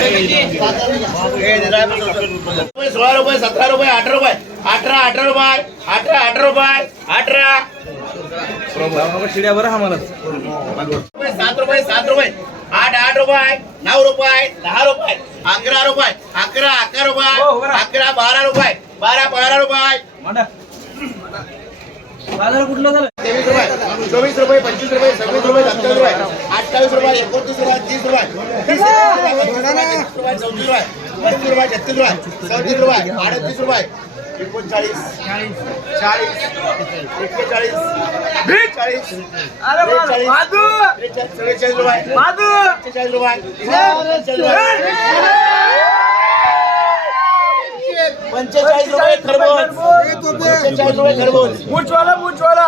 सोळा रुपये अठरा रुपये वीस रुपये वीस वीस रुपये एकवीस रुपये बावीस रुपये बावीस बावीस रुपये बावीस मजा आली रुपये सोळा रुपये सतरा रुपये अठरा रुपये अठरा अठरा रुपये अठरा अठरा रुपये अठरा शिड्या बरं हा मला रुपये सात रुपये सात रुपये आठ आठ रुपये नऊ रुपये दहा रुपये अकरा रुपये अकरा अकरा रुपये अकरा बारा रुपये बारा बारा रुपये बाजार कुठलं झालं तेवीस रुपये चोवीस रुपये पंचवीस रुपये सव्वीस रुपये सत्तावीस रुपये अठ्ठावीस रुपये एकोणतीस रुपये तीस रुपये. तीस रुपये रुपये चौतीस रुपये पस्तीस रुपये छत्तीस रुपये चौतीस रुपये अडतीस रुपये. एकोणचाळीस चाळीस एक्केचाळीस बेचाळीस त्रेचाळीस चव्वेचाळीस रुपये. पंचेचाळीस रुपये. पंचेचाळीस रुपये खरबूज. पंचेचाळीस रुपये खरबूज. मुचवाला मुचवाला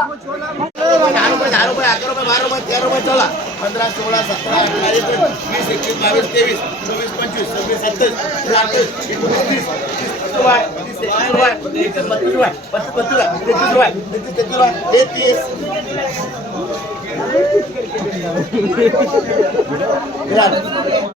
दहा रुपये दहा रुपये अकरा रुपये बारा रुपये तेरा रुपये चला. पंधरा सोळा सतरा अठरा एकोणीस वीस एकवीस बावीस तेवीस चोवीस पंचवीस सव्वीस सत्तावीस अठ्ठावीस एकोणीस तीस तीस तीस एकतीस बत्तीस बत्तीस बत्तीस तेहतीस तेहतीस तेहतीस तेहतीस